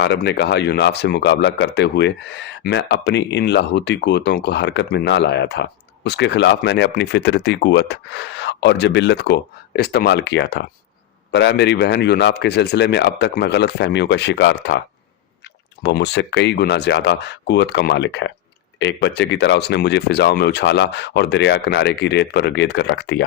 عرب نے کہا، یوناف سے مقابلہ کرتے ہوئے میں اپنی ان لاہوتی قوتوں کو حرکت میں نہ لایا تھا، اس کے خلاف میں نے اپنی فطرتی قوت اور جبلت کو استعمال کیا تھا۔ پر اے میری بہن، یوناف کے سلسلے میں اب تک میں غلط فہمیوں کا شکار تھا۔ وہ مجھ سے کئی گنا زیادہ قوت کا مالک ہے۔ ایک بچے کی طرح اس نے مجھے فضاؤں میں اچھالا اور دریا کنارے کی ریت پر رگید کر رکھ دیا۔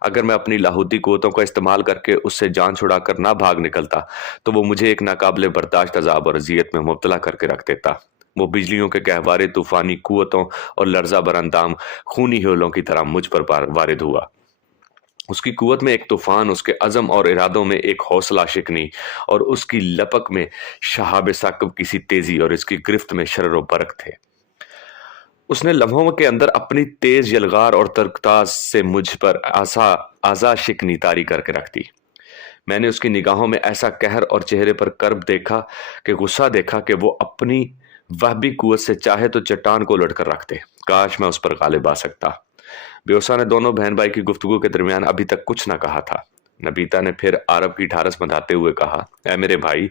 اگر میں اپنی لاہوتی قوتوں کا استعمال کر کے اس سے جان چھڑا کر نہ بھاگ نکلتا تو وہ مجھے ایک ناقابل برداشت عذاب اور اذیت میں مبتلا کر کے رکھ دیتا۔ وہ بجلیوں کے گہوارے طوفانی قوتوں اور لرزہ بر اندام خونی ہیولوں کی طرح مجھ پر وارد ہوا۔ اس کی قوت میں ایک طوفان، اس کے عزم اور ارادوں میں ایک حوصلہ شکنی، اور اس کی لپک میں شہاب ثاقب کی سی تیزی اور اس کی گرفت میں شرر و برق تھے۔ اس نے لمحوں کے اندر اپنی تیز یلغار اور ترکتاز سے مجھ پر آزا شکنی طاری کر کے رکھ دی۔ میں نے اس کی نگاہوں میں ایسا قہر اور چہرے پر کرب دیکھا کہ غصہ دیکھا کہ وہ اپنی وہبی قوت سے چاہے تو چٹان کو لٹ کر رکھ دے۔ کاش میں اس پر غالب آ سکتا۔ بیوسا نے دونوں بہن بھائی کی گفتگو کے درمیان ابھی تک کچھ نہ کہا تھا۔ نبیتا نے پھر عرب کی ڈھارس بندھاتے ہوئے کہا، اے میرے بھائی،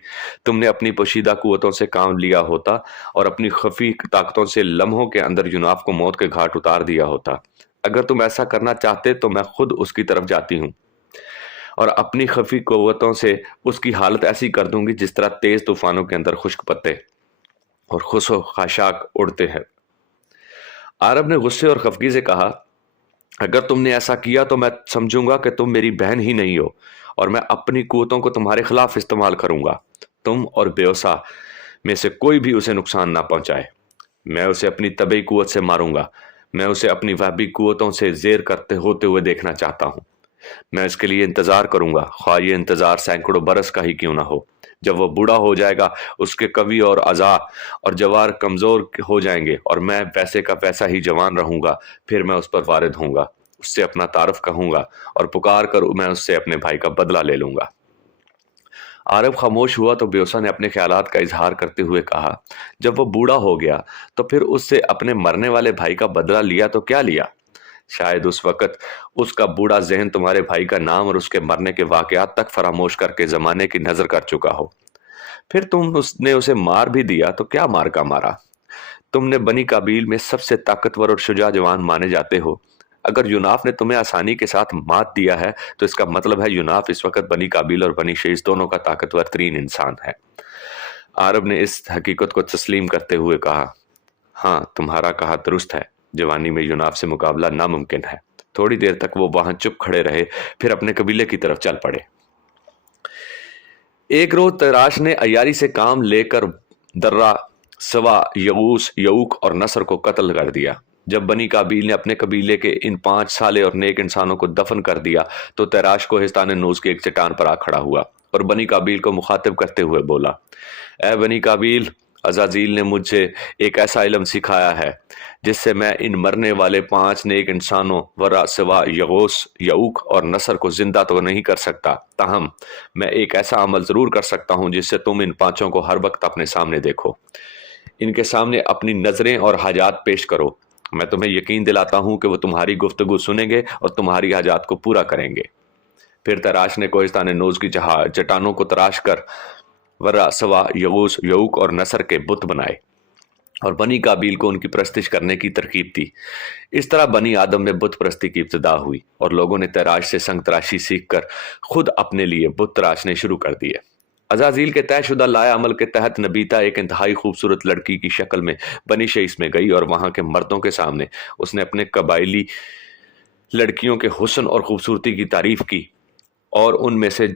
تم نے اپنی پوشیدہ قوتوں سے کام لیا ہوتا اور اپنی خفی طاقتوں سے لمحوں کے اندر یوناف کو موت کے گھاٹ اتار دیا ہوتا۔ اگر تم ایسا کرنا چاہتے تو میں خود اس کی طرف جاتی ہوں اور اپنی خفی قوتوں سے اس کی حالت ایسی کر دوں گی جس طرح تیز طوفانوں کے اندر خشک پتے اور خس و خاشاک اڑتے ہیں۔ عرب نے غصے اور خفگی سے کہا، اگر تم نے ایسا کیا تو میں سمجھوں گا کہ تم میری بہن ہی نہیں ہو اور میں اپنی قوتوں کو تمہارے خلاف استعمال کروں گا۔ تم اور بیوسا میں سے کوئی بھی اسے نقصان نہ پہنچائے۔ میں اسے اپنی طبعی قوت سے ماروں گا۔ میں اسے اپنی وہبی قوتوں سے زیر کرتے ہوتے ہوئے دیکھنا چاہتا ہوں۔ میں اس کے لیے انتظار کروں گا، خواہ یہ انتظار سینکڑوں برس کا ہی کیوں نہ ہو۔ جب وہ بوڑھا ہو جائے گا، اس کے قوی اور اعضاء اور جوار کمزور ہو جائیں گے اور میں ویسے کا ویسا ہی جوان رہوں گا، پھر میں اس پر وارد ہوں گا، اس سے اپنا تعارف کہوں گا اور پکار کر میں اس سے اپنے بھائی کا بدلہ لے لوں گا۔ عرب خاموش ہوا تو بیوسا نے اپنے خیالات کا اظہار کرتے ہوئے کہا، جب وہ بوڑھا ہو گیا تو پھر اس سے اپنے مرنے والے بھائی کا بدلہ لیا تو کیا لیا؟ شاید اس وقت اس کا بوڑھا ذہن تمہارے بھائی کا نام اور اس کے مرنے کے واقعات تک فراموش کر کے زمانے کی نظر کر چکا ہو۔ پھر تم نے اسے مار بھی دیا تو کیا مار کا مارا؟ تم نے بنی قابیل میں سب سے طاقتور اور شجاع جوان مانے جاتے ہو۔ اگر یوناف نے تمہیں آسانی کے ساتھ مات دیا ہے تو اس کا مطلب ہے یوناف اس وقت بنی قابیل اور بنی شیس دونوں کا طاقتور ترین انسان ہے۔ عرب نے اس حقیقت کو تسلیم کرتے ہوئے کہا، ہاں تمہارا کہا درست ہے، جوانی میں یوناف سے مقابلہ ناممکن ہے۔ تھوڑی دیر تک وہ وہاں چپ کھڑے رہے، پھر اپنے قبیلے کی طرف چل پڑے۔ ایک روز تراش نے عیاری سے کام لے کر درہ، سوا، یغوس، یعوق اور نصر کو قتل کر دیا۔ جب بنی قابیل نے اپنے قبیلے کے ان 5 سالے اور نیک انسانوں کو دفن کر دیا تو تراش کوہستان نوز کے ایک چٹان پر آ کھڑا ہوا اور بنی قابیل کو مخاطب کرتے ہوئے بولا، اے بنی قابیل، عزازیل نے مجھے ایک ایسا علم سکھایا ہے جس سے میں ان مرنے والے 5 نیک انسانوں ورا، سوا، یغوس، یعوق اور نصر کو زندہ تو نہیں کر سکتا، تاہم میں ایک ایسا عمل ضرور کر سکتا ہوں جس سے تم ان 5 کو ہر وقت اپنے سامنے دیکھو، ان کے سامنے اپنی نظریں اور حاجات پیش کرو۔ میں تمہیں یقین دلاتا ہوں کہ وہ تمہاری گفتگو سنیں گے اور تمہاری حاجات کو پورا کریں گے۔ پھر تراش نے کوہستان نوز کی چٹانوں کو تراش کر ورا، سوا، یغوس، یعوق اور نصر کے بت بنائے اور بنی قابیل کو ان کی پرستش کرنے کی ترغیب دی۔ اس طرح بنی آدم میں بت پرستی کی ابتدا ہوئی اور لوگوں نے تراش سے سنگ تراشی سیکھ کر خود اپنے لیے بت تراشنے شروع کر دیے۔ عزازیل کے طے شدہ لائے عمل کے تحت نبیتا ایک انتہائی خوبصورت لڑکی کی شکل میں بنی شیس میں گئی اور وہاں کے مردوں کے سامنے اس نے اپنے قبائلی لڑکیوں کے حسن اور خوبصورتی کی تعریف کی اور ان میں سے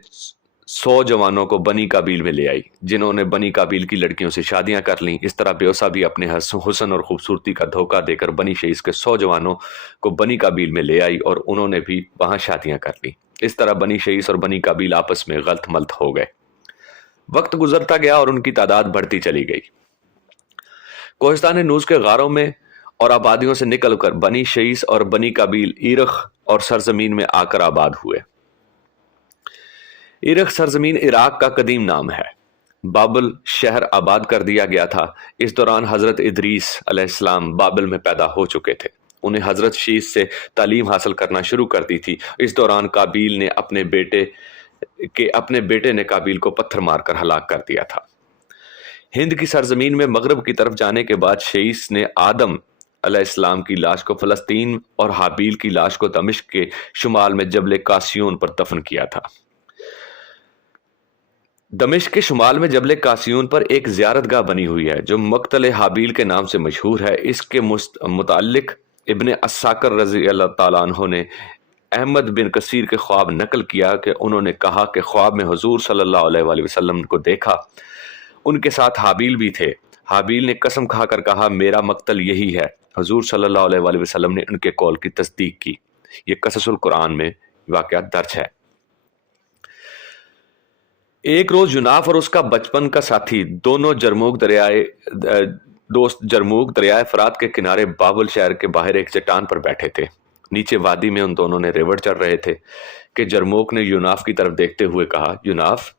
100 جوانوں کو بنی قابیل میں لے آئی، جنہوں نے بنی قابیل کی لڑکیوں سے شادیاں کر لیں۔ اس طرح بیوسا بھی اپنے حسن اور خوبصورتی کا دھوکہ دے کر بنی شیس کے 100 جوانوں کو بنی قابیل میں لے آئی اور انہوں نے بھی وہاں شادیاں کر لیں۔ اس طرح بنی شیس اور بنی قابیل آپس میں غلط ملت ہو گئے۔ وقت گزرتا گیا اور ان کی تعداد بڑھتی چلی گئی۔ کوہستان نوز کے غاروں میں اور آبادیوں سے نکل کر بنی شیس اور بنی قابیل ایرخ اور سرزمین میں آ کر آباد ہوئے۔ ایرخ سرزمین عراق کا قدیم نام ہے۔ بابل شہر آباد کر دیا گیا تھا۔ اس دوران حضرت ادریس علیہ السلام بابل میں پیدا ہو چکے تھے۔ انہیں حضرت شیس سے تعلیم حاصل کرنا شروع کر دی تھی۔ اس دوران قابیل نے اپنے بیٹے نے قابیل کو پتھر مار کر ہلاک کر دیا تھا۔ ہند کی سرزمین میں مغرب کی طرف جانے کے بعد شیس نے آدم علیہ السلام کی لاش کو فلسطین اور حابیل کی لاش کو دمشق کے شمال میں جبل قاسیون پر دفن کیا تھا۔ دمشق کے شمال میں جبل قاسیون پر ایک زیارت گاہ بنی ہوئی ہے جو مقتل حابیل کے نام سے مشہور ہے۔ اس کے متعلق ابن اساکر رضی اللہ تعالیٰ عنہ نے احمد بن کثیر کے خواب نقل کیا کہ انہوں نے کہا کہ خواب میں حضور صلی اللہ علیہ وآلہ وسلم کو دیکھا، ان کے ساتھ حابیل بھی تھے۔ حابیل نے قسم کھا کر کہا میرا مقتل یہی ہے۔ حضور صلی اللہ علیہ وآلہ وسلم نے ان کے قول کی تصدیق کی۔ یہ قصص القرآن میں واقعات درج ہے۔ ایک روز یوناف اور اس کا بچپن کا ساتھی دونوں جرموک دریائے فرات کے کنارے بابل شہر کے باہر ایک چٹان پر بیٹھے تھے۔ نیچے وادی میں ان دونوں نے ریوڑ چڑھ رہے تھے کہ جرموک نے یوناف کی طرف دیکھتے ہوئے کہا، یوناف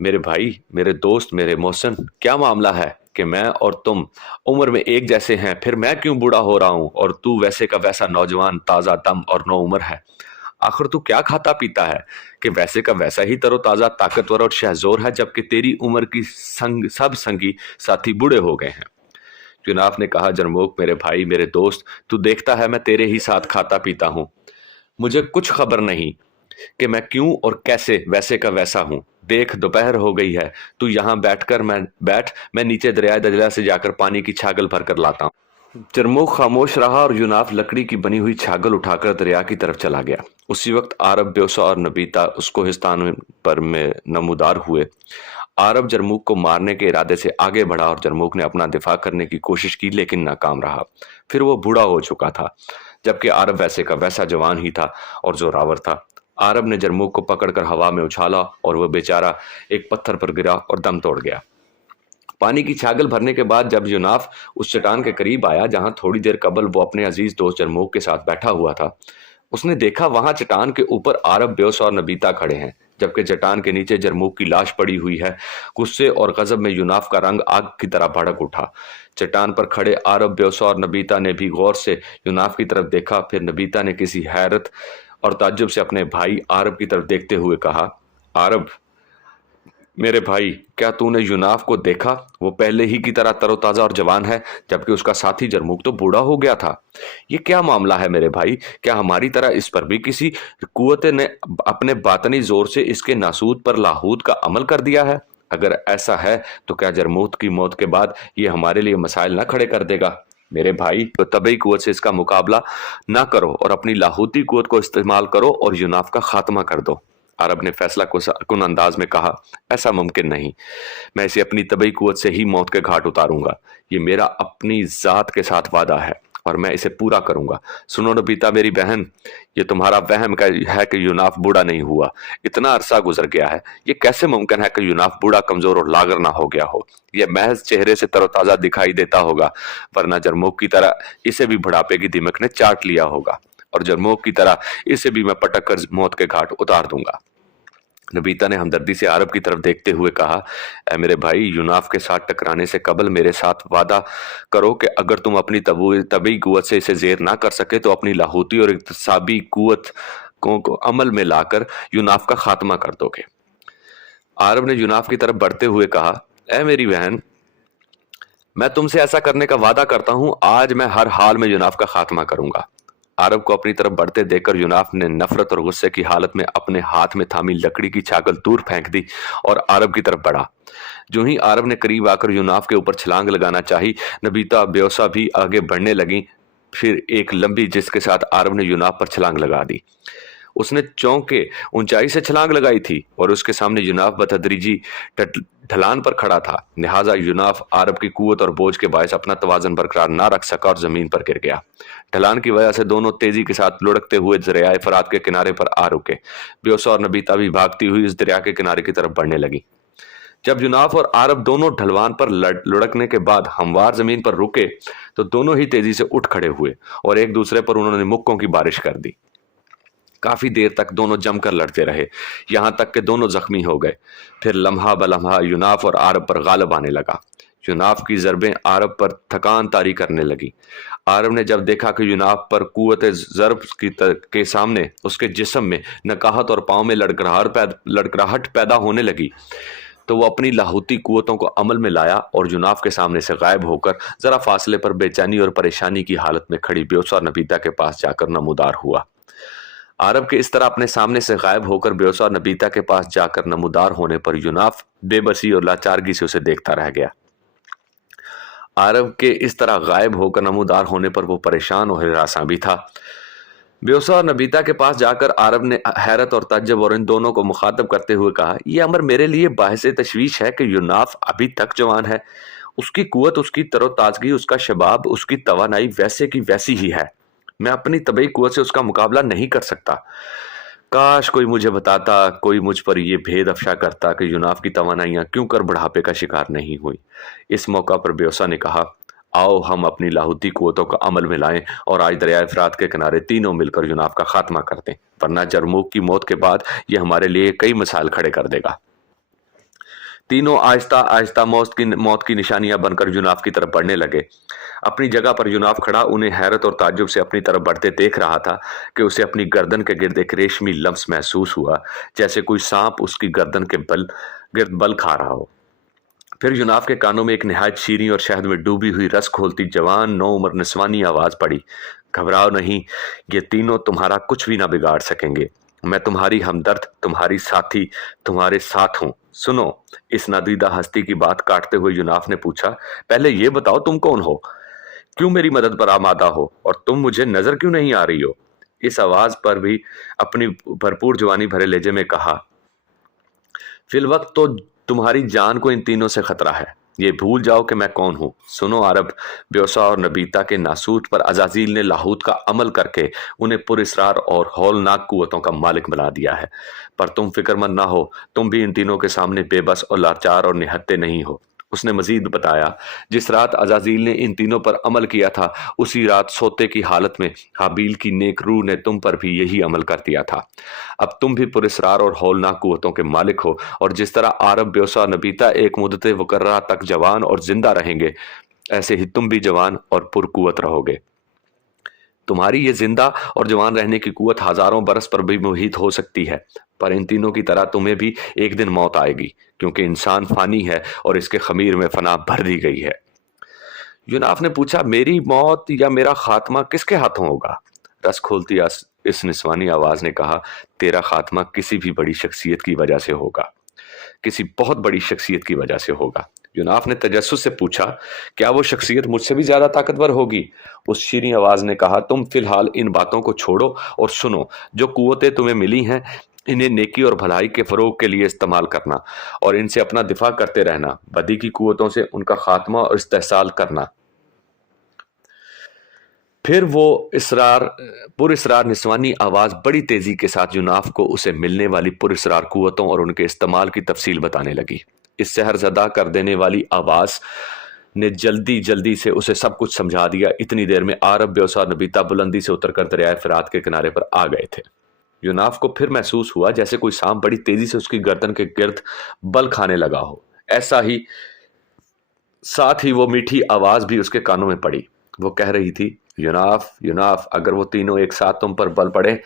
میرے بھائی، میرے دوست، میرے محسن، کیا معاملہ ہے کہ میں اور تم عمر میں ایک جیسے ہیں، پھر میں کیوں بوڑھا ہو رہا ہوں اور تو ویسے کا ویسا نوجوان، تازہ دم اور نو عمر ہے؟ آخر تو کیا کھاتا پیتا ہے کہ ویسے کا ویسا ہی تر و تازہ، طاقتور اور شہزور ہے، جبکہ تیری عمر کی سب سنگی ساتھی بوڑھے ہو گئے ہیں؟ یوناف نے کہا، جرموک میرے بھائی، میرے دوست، تو دیکھتا ہے میں تیرے ہی ساتھ کھاتا پیتا ہوں، مجھے کچھ خبر نہیں کہ میں کیوں اور کیسے ویسے کا ویسا ہوں۔ دیکھ دوپہر ہو گئی ہے، تو یہاں میں نیچے دریائے دجلہ سے جا کر پانی کی چھاگل بھر کر لاتا ہوں۔ جرموک خاموش رہا اور یوناف لکڑی کی بنی ہوئی چھاگل اٹھا کر دریا کی طرف چلا گیا۔ اسی وقت عرب، بیوسا اور نبیتا اس کوہستان پر میں نمودار ہوئے۔ عرب جرموک کو مارنے کے ارادے سے آگے بڑھا اور جرموک نے اپنا دفاع کرنے کی کوشش کی لیکن ناکام رہا۔ پھر وہ بوڑھا ہو چکا تھا، جبکہ عرب ویسے کا ویسا جوان ہی تھا اور زوراور تھا۔ عرب نے جرموک کو پکڑ کر ہوا میں اچھالا اور وہ بیچارہ ایک پتھر پر گرا اور دم توڑ گیا۔ پانی کی چھاگل بھرنے کے بعد جب یوناف اس چٹان کے قریب آیا جہاں تھوڑی دیر قبل وہ اپنے عزیز دوست جرموک کے ساتھ بیٹھا ہوا تھا، اس نے دیکھا وہاں چٹان کے اوپر عرب، بیوسا اور نبیتا کھڑے ہیں، جبکہ چٹان کے نیچے جرموک کی لاش پڑی ہوئی ہے۔ غصے اور غضب میں یوناف کا رنگ آگ کی طرح بھڑک اٹھا۔ چٹان پر کھڑے عرب، بیوسا اور نبیتا نے بھی غور سے یوناف کی طرف دیکھا۔ پھر نبیتا نے کسی حیرت اور تعجب سے اپنے بھائی عرب کی طرف دیکھتے ہوئے کہا، عرب میرے بھائی، کیا تو نے یوناف کو دیکھا؟ وہ پہلے ہی کی طرح تر و تازہ اور جوان ہے، جبکہ اس کا ساتھی جرموک تو بوڑھا ہو گیا تھا۔ یہ کیا معاملہ ہے میرے بھائی؟ کیا ہماری طرح اس پر بھی کسی قوت نے اپنے باطنی زور سے اس کے ناسوت پر لاہوت کا عمل کر دیا ہے؟ اگر ایسا ہے تو کیا جرموک کی موت کے بعد یہ ہمارے لیے مسائل نہ کھڑے کر دے گا؟ میرے بھائی، تو طبعی قوت سے اس کا مقابلہ نہ کرو اور اپنی لاہوتی قوت کو استعمال کرو اور یوناف کا خاتمہ کر دو۔ عرب نے فیصلہ کن انداز میں کہا، ایسا ممکن نہیں، میں اسے اپنی طبعی قوت سے ہی موت کے گھاٹ اتاروں گا۔ یہ میرا اپنی ذات کے ساتھ وعدہ ہے اور میں اسے پورا کروں گا۔ سنو نبیتا میری بہن، یہ تمہارا وہم ہے کہ یوناف بوڑھا نہیں ہوا۔ اتنا عرصہ گزر گیا ہے، یہ کیسے ممکن ہے کہ یوناف بوڑھا، کمزور اور لاغر نہ ہو گیا ہو؟ یہ محض چہرے سے تر و تازہ دکھائی دیتا ہوگا، ورنہ جرموک کی طرح اسے بھی بڑھاپے کی دیمک نے چاٹ لیا ہوگا، اور جرموک کی طرح اسے بھی میں پٹک کر موت کے گھاٹ اتار دوں گا۔ نبیتا نے ہمدردی سے عرب کی طرف دیکھتے ہوئے کہا، اے میرے بھائی، یوناف کے ساتھ ٹکرانے سے قبل میرے ساتھ وعدہ کرو کہ اگر تم اپنی طبعی قوت سے اسے زیر نہ کر سکے تو اپنی لاہوتی اور اکتسابی قوت کو عمل میں لا کر یوناف کا خاتمہ کر دو گے۔ عرب نے یوناف کی طرف بڑھتے ہوئے کہا، اے میری بہن، میں تم سے ایسا کرنے کا وعدہ کرتا ہوں، آج میں ہر حال میں یوناف کا خاتمہ کروں گا۔ عرب کو اپنی طرف بڑھتے دیکھ کر یوناف نے نفرت اور غصے کی حالت میں اپنے ہاتھ میں تھامی لکڑی کی چھاگل دور پھینک دی اور عرب کی طرف بڑھا۔ جو ہی عرب نے قریب آ کر یوناف کے اوپر چھلانگ لگانا چاہی، نبیتا، بیوسا بھی آگے بڑھنے لگیں۔ پھر ایک لمبی جس کے ساتھ عرب نے یوناف پر چھلانگ لگا دی۔ اس نے چونک کے اونچائی سے چھلانگ لگائی تھی اور اس کے سامنے یوناف بتدریجی ڈھلان پر کھڑا تھا، لہٰذا یوناف عرب کی قوت اور بوجھ کے باعث اپنا توازن برقرار نہ رکھ سکا اور زمین پر گر گیا۔ ڈھلان کی وجہ سے دونوں تیزی کے ساتھ لڑکتے ہوئے دریائے فرات کے کنارے پر آ رکے۔ بیوسا اور نبیتا بھی بھاگتی ہوئی اس دریا کے کنارے کی طرف بڑھنے لگی۔ جب یوناف اور عرب دونوں ڈھلوان پر لڑکنے کے بعد ہموار زمین پر رکے تو دونوں ہی تیزی سے اٹھ کھڑے ہوئے اور ایک دوسرے پر انہوں نے مکوں کی بارش کر دی۔ کافی دیر تک دونوں جم کر لڑتے رہے، یہاں تک کہ دونوں زخمی ہو گئے۔ پھر لمحہ بلمحہ یوناف اور عرب پر غالب آنے لگا۔ یوناف کی ضربیں عرب پر تھکان طاری کرنے لگی۔ عرب نے جب دیکھا کہ یوناف پر قوت ضرب کے سامنے اس کے جسم میں نکاہت اور پاؤں میں لڑکراہٹ پیدا ہونے لگی تو وہ اپنی لاہوتی قوتوں کو عمل میں لایا اور جناف کے سامنے سے غائب ہو کر ذرا فاصلے پر بے چینی اور پریشانی کی حالت میں کھڑی بیوسا اور نبیتا کے پاس جا کر نمودار ہوا۔ عرب کے اس طرح اپنے سامنے سے غائب ہو کر بیوسا اور نبیتا کے پاس جا کر نمودار ہونے پر یوناف بے بسی اور لاچارگی سے اسے دیکھتا رہ گیا۔ عرب کے اس طرح غائب ہو کر نمودار ہونے پر وہ پریشان اور ہراساں بھی تھا۔ بیوسا اور نبیتا کے پاس جا کر عرب نے حیرت اور تعجب اور ان دونوں کو مخاطب کرتے ہوئے کہا، یہ امر میرے لیے باعث تشویش ہے کہ یوناف ابھی تک جوان ہے، اس کی قوت، اس کی تر و تازگی، اس کا شباب، اس کی توانائی ویسے کی ویسی ہی ہے، میں اپنی طبعی قوت سے اس کا مقابلہ نہیں کر سکتا۔ کاش کوئی مجھے بتاتا، کوئی مجھ پر یہ بھید افشا کرتا کہ یوناف کی توانائیاں کیوں کر بڑھاپے کا شکار نہیں ہوئی۔ اس موقع پر بیوسا نے کہا، آؤ ہم اپنی لاہوتی قوتوں کو عمل میں لائیں اور آج دریائے فرات کے کنارے تینوں مل کر یوناف کا خاتمہ کر دیں، ورنہ جرموک کی موت کے بعد یہ ہمارے لیے کئی مسائل کھڑے کر دے گا۔ تینوں آہستہ آہستہ موت کی نشانیاں بن کر یوناف کی طرف بڑھنے لگے۔ اپنی جگہ پر یوناف کھڑا انہیں حیرت اور تعجب سے اپنی طرف بڑھتے دیکھ رہا تھا کہ اسے اپنی گردن کے گرد ایک ریشمی لمس محسوس ہوا، جیسے کوئی سانپ اس کی گردن کے گرد بل کھا رہا ہو۔ پھر یوناف کے کانوں میں ایک نہایت شیریں اور شہد میں ڈوبی ہوئی رس کھولتی جوان نو عمر نسوانی آواز پڑی، گھبراؤ نہیں، یہ تینوں تمہارا کچھ بھی نہ بگاڑ سکیں گے، میں تمہاری ہمدرد، تمہاری ساتھی، تمہارے ساتھ ہوں۔ سنو، اس نادیدہ ہستی کی بات کاٹتے ہوئے یوناف نے پوچھا، پہلے یہ بتاؤ تم کون ہو، کیوں میری مدد پر آمادہ ہو، اور تم مجھے نظر کیوں نہیں آ رہی ہو؟ اس آواز پر بھی اپنی بھرپور جوانی بھرے لہجے میں کہا، فی الوقت تو تمہاری جان کو ان تینوں سے خطرہ ہے، یہ بھول جاؤ کہ میں کون ہوں۔ سنو عرب، بیوسا اور نبیتا کے ناسوت پر عزازیل نے لاہوت کا عمل کر کے انہیں پر اسرار اور ہولناک قوتوں کا مالک بنا دیا ہے، پر تم فکر مند نہ ہو، تم بھی ان تینوں کے سامنے بے بس اور لاچار اور نہتے نہیں ہو۔ اس نے مزید بتایا، جس رات عزازیل نے ان تینوں پر عمل کیا تھا، اسی رات سوتے کی حالت میں حابیل کی نیک روح نے تم پر بھی یہی عمل کر دیا تھا۔ اب تم بھی پراسرار اور ہولناک قوتوں کے مالک ہو، اور جس طرح عرب، بیوسا اور نبیتا ایک مدت مقررہ تک جوان اور زندہ رہیں گے، ایسے ہی تم بھی جوان اور پرقوت رہو گے۔ تمہاری یہ زندہ اور جوان رہنے کی قوت ہزاروں برس پر بھی محیط ہو سکتی ہے، پر ان تینوں کی طرح تمہیں بھی ایک دن موت آئے گی، کیونکہ انسان فانی ہے اور اس کے خمیر میں فنا بھر دی گئی ہے۔ یوناف نے پوچھا، میری موت یا میرا خاتمہ کس کے ہاتھوں ہوگا؟ رس کھولتی اس نسوانی آواز نے کہا، تیرا خاتمہ کسی بھی بڑی شخصیت کی وجہ سے ہوگا، کسی بہت بڑی شخصیت کی وجہ سے ہوگا۔ یوناف نے تجسس سے پوچھا، کیا وہ شخصیت مجھ سے بھی زیادہ طاقتور ہوگی؟ اس شیریں آواز نے کہا، تم فی الحال ان باتوں کو چھوڑو اور سنو، جو قوتیں تمہیں ملی ہیں انہیں نیکی اور بھلائی کے فروغ کے لیے استعمال کرنا اور ان سے اپنا دفاع کرتے رہنا، بدی کی قوتوں سے ان کا خاتمہ اور استحصال کرنا۔ پھر وہ پر اسرار نسوانی آواز بڑی تیزی کے ساتھ یوناف کو اسے ملنے والی پر اسرار قوتوں اور ان کے استعمال کی تفصیل بتانے لگی۔ اس سحر زدہ کر دینے والی آواز نے جلدی سے اسے سب کچھ سمجھا دیا۔ اتنی دیر میں عرب، بیوسا اور نبیتا بلندی سے اتر کر دریائے فرات کے کنارے پر آ گئے تھے۔ یوناف کو پھر محسوس ہوا جیسے کوئی سانپ بڑی تیزی سے اس کی گردن کے گرد بل کھانے لگا ہو، ایسا ہی ساتھ ہی وہ میٹھی آواز بھی اس کے کانوں میں پڑی۔ وہ کہہ رہی تھی، یوناف، یوناف، اگر وہ تینوں ایک ساتھ تم پر بل پڑے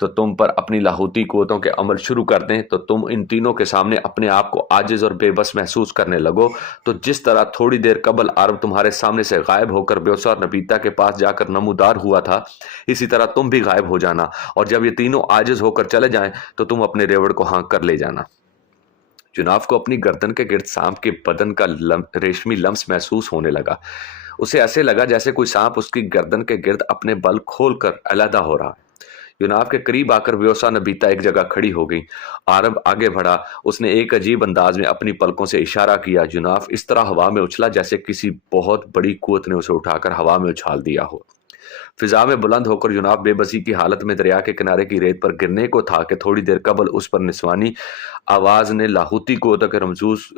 تو تم پر اپنی لاہوتی قوتوں کے عمل شروع کر دیں تو تم ان تینوں کے سامنے اپنے آپ کو عاجز اور بے بس محسوس کرنے لگو، تو جس طرح تھوڑی دیر قبل عرب تمہارے سامنے سے غائب ہو کر بیوسا اور نبیتا کے پاس جا کر نمودار ہوا تھا، اسی طرح تم بھی غائب ہو جانا، اور جب یہ تینوں عاجز ہو کر چلے جائیں تو تم اپنے ریوڑ کو ہانک کر لے جانا۔ یوناف کو اپنی گردن کے گرد سانپ کے بدن کا ریشمی لمس محسوس ہونے لگا۔ اسے ایسے لگا جیسے کوئی سانپ اس کی گردن کے گرد اپنے بل کھول کر علیحدہ ہو رہا۔ یوناف کے قریب آ کر بیوسا نبیتا ایک جگہ کھڑی ہو گئی۔ عرب آگے بڑھا، اس نے ایک عجیب انداز میں اپنی پلکوں سے اشارہ کیا۔ یوناف اس طرح ہوا میں اچھلا جیسے کسی بہت بڑی قوت نے اسے اٹھا کر ہوا میں اچھال دیا ہو۔ فضا میں بلند ہو کر یوناف بے بسی کی حالت میں دریا کے کنارے کی ریت پر گرنے کو تھا کہ تھوڑی دیر قبل اس پر نسوانی آواز نے لاہوتی قوتوں کے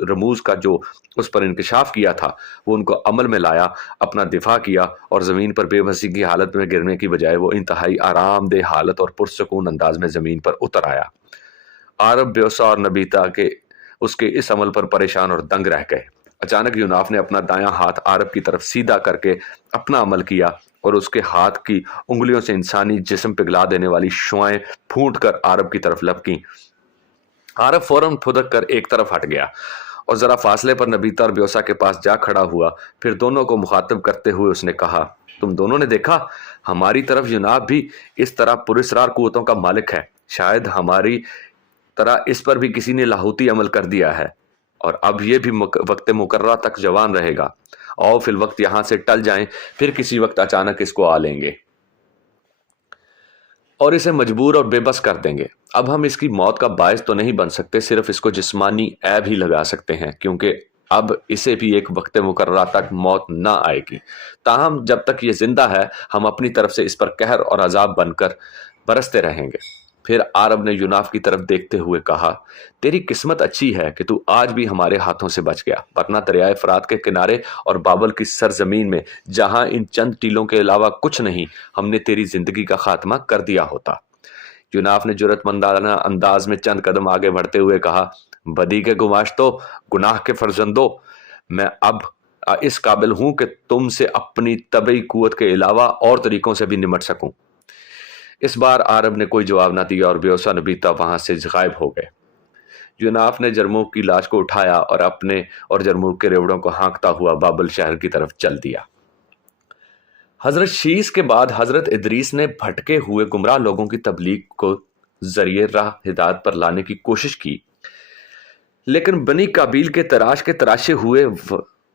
رموز کا جو اس پر انکشاف کیا تھا وہ ان کو عمل میں لایا، اپنا دفاع کیا اور زمین پر بے بسی کی حالت میں گرنے کی بجائے وہ انتہائی آرام دہ حالت اور پرسکون انداز میں زمین پر اتر آیا۔ عرب، بیوسا اور نبیتا کے اس کے اس عمل پر پریشان اور دنگ رہ گئے۔ اچانک یوناف نے اپنا دایاں ہاتھ عرب کی طرف سیدھا کر کے اپنا عمل کیا اور اس کے ہاتھ کی انگلیوں سے انسانی جسم پگھلا دینے والی شعائیں پھونٹ کر عرب کی طرف لپکیں۔ عرب فوراً پھدک کر ایک طرف ہٹ گیا اور ذرا فاصلے پر نبیتا اور بیوسا کے پاس جا کھڑا ہوا. پھر دونوں کو مخاطب کرتے ہوئے اس نے کہا, تم دونوں نے دیکھا, ہماری طرف جناب بھی اس طرح پراسرار قوتوں کا مالک ہے. شاید ہماری طرح اس پر بھی کسی نے لاہوتی عمل کر دیا ہے, اور اب یہ بھی وقت مقررہ تک جوان رہے گا. آؤ فی الوقت یہاں سے ٹل جائیں, پھر کسی وقت اچانک اس کو آ لیں گے اور اسے مجبور اور بے بس کر دیں گے. اب ہم اس کی موت کا باعث تو نہیں بن سکتے, صرف اس کو جسمانی عیب ہی لگا سکتے ہیں, کیونکہ اب اسے بھی ایک وقت مقررہ تک موت نہ آئے گی. تاہم جب تک یہ زندہ ہے ہم اپنی طرف سے اس پر قہر اور عذاب بن کر برستے رہیں گے. پھر عرب نے یوناف کی طرف دیکھتے ہوئے کہا, تیری قسمت اچھی ہے کہ تو آج بھی ہمارے ہاتھوں سے بچ گیا, ورنہ دریائے فرات کے کنارے اور بابل کی سرزمین میں جہاں ان چند ٹیلوں کے علاوہ کچھ نہیں, ہم نے تیری زندگی کا خاتمہ کر دیا ہوتا. یوناف نے جرأت مندانہ انداز میں چند قدم آگے بڑھتے ہوئے کہا, بدی کے گماشتو, گناہ کے فرزندو, میں اب اس قابل ہوں کہ تم سے اپنی طبعی قوت کے علاوہ اور طریقوں سے بھی نمٹ سکوں. اس بار عرب نے کوئی جواب نہ دیا اور بیوسا نبیتا وہاں سے غائب ہو گئے. یوناف نے جرموک کی لاش کو اٹھایا اور اپنے اور جرموک کے ریوڑوں کو ہانکتا ہوا بابل شہر کی طرف چل دیا. حضرت شیس کے بعد حضرت ادریس نے بھٹکے ہوئے گمراہ لوگوں کی تبلیغ کو ذریعے راہ ہدایت پر لانے کی کوشش کی, لیکن بنی قابیل کے تراش کے تراشے ہوئے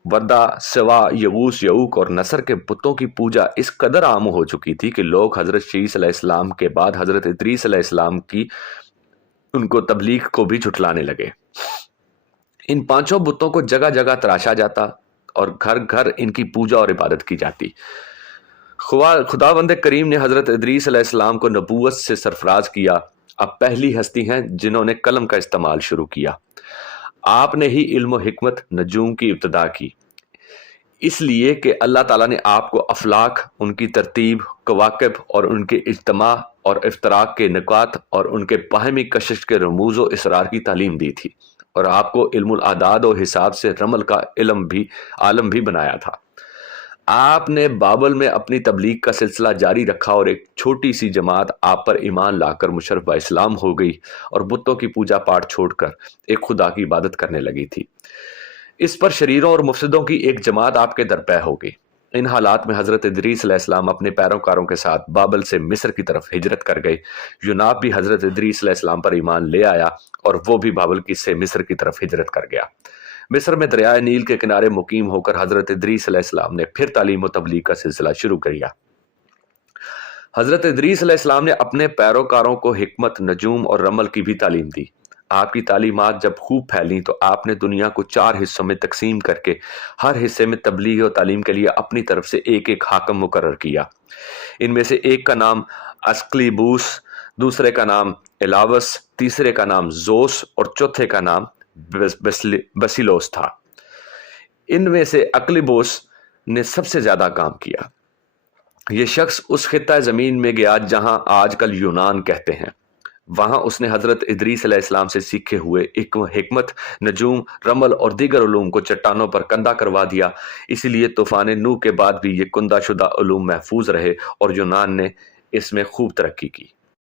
ودا, سوا, یغوس, یعوق اور نصر کے بتوں کی پوجا اس قدر عام ہو چکی تھی کہ لوگ حضرت شیس علیہ السلام کے بعد حضرت ادریس علیہ السلام کی ان کو تبلیغ کو بھی جھٹلانے لگے. ان پانچوں بتوں کو جگہ جگہ تراشا جاتا اور گھر گھر ان کی پوجا اور عبادت کی جاتی. خداوند کریم نے حضرت ادریس علیہ السلام کو نبوت سے سرفراز کیا. اب پہلی ہستی ہیں جنہوں نے قلم کا استعمال شروع کیا. آپ نے ہی علم و حکمت نجوم کی ابتدا کی, اس لیے کہ اللہ تعالیٰ نے آپ کو افلاک, ان کی ترتیب, کواکب اور ان کے اجتماع اور افتراق کے نکات اور ان کے باہمی کشش کے رموز و اسرار کی تعلیم دی تھی, اور آپ کو علم الاعداد و حساب سے رمل کا عالم بھی بنایا تھا. آپ نے بابل میں اپنی تبلیغ کا سلسلہ جاری رکھا اور ایک چھوٹی سی جماعت آپ پر ایمان لا کر مشرف اسلام ہو گئی اور بتوں کی پوجا پاٹ چھوڑ کر ایک خدا کی عبادت کرنے لگی تھی. اس پر شریروں اور مفسدوں کی ایک جماعت آپ کے درپے ہو گئی. ان حالات میں حضرت ادریس علیہ السلام اپنے پیروکاروں کے ساتھ بابل سے مصر کی طرف ہجرت کر گئے. یوناف بھی حضرت ادریس علیہ السلام پر ایمان لے آیا اور وہ بھی بابل کی سے مصر کی طرف ہجرت کر گیا. مصر میں دریائے نیل کے کنارے مقیم ہو کر حضرت ادریس علیہ السلام نے پھر تعلیم و تبلیغ کا سلسلہ شروع کیا. حضرت ادریس علیہ السلام نے اپنے پیروکاروں کو حکمت, نجوم اور رمل کی بھی تعلیم دی. آپ کی تعلیمات جب خوب پھیلیں تو آپ نے دنیا کو 4 حصوں میں تقسیم کر کے ہر حصے میں تبلیغ و تعلیم کے لیے اپنی طرف سے ایک ایک حاکم مقرر کیا. ان میں سے ایک کا نام اسکلیبوس, دوسرے کا نام الاوس, تیسرے کا نام زوس اور چوتھے کا نام بسیلوس تھا. ان میں سے اکلیبوس نے سب سے زیادہ کام کیا. یہ شخص اس خطہ زمین میں گیا جہاں آج کل یونان کہتے ہیں. وہاں اس نے حضرت ادریس علیہ السلام سے سیکھے ہوئے حکمت, نجوم, رمل اور دیگر علوم کو چٹانوں پر کندہ کروا دیا. اسی لیے طوفان نوح کے بعد بھی یہ کندہ شدہ علوم محفوظ رہے اور یونان نے اس میں خوب ترقی کی.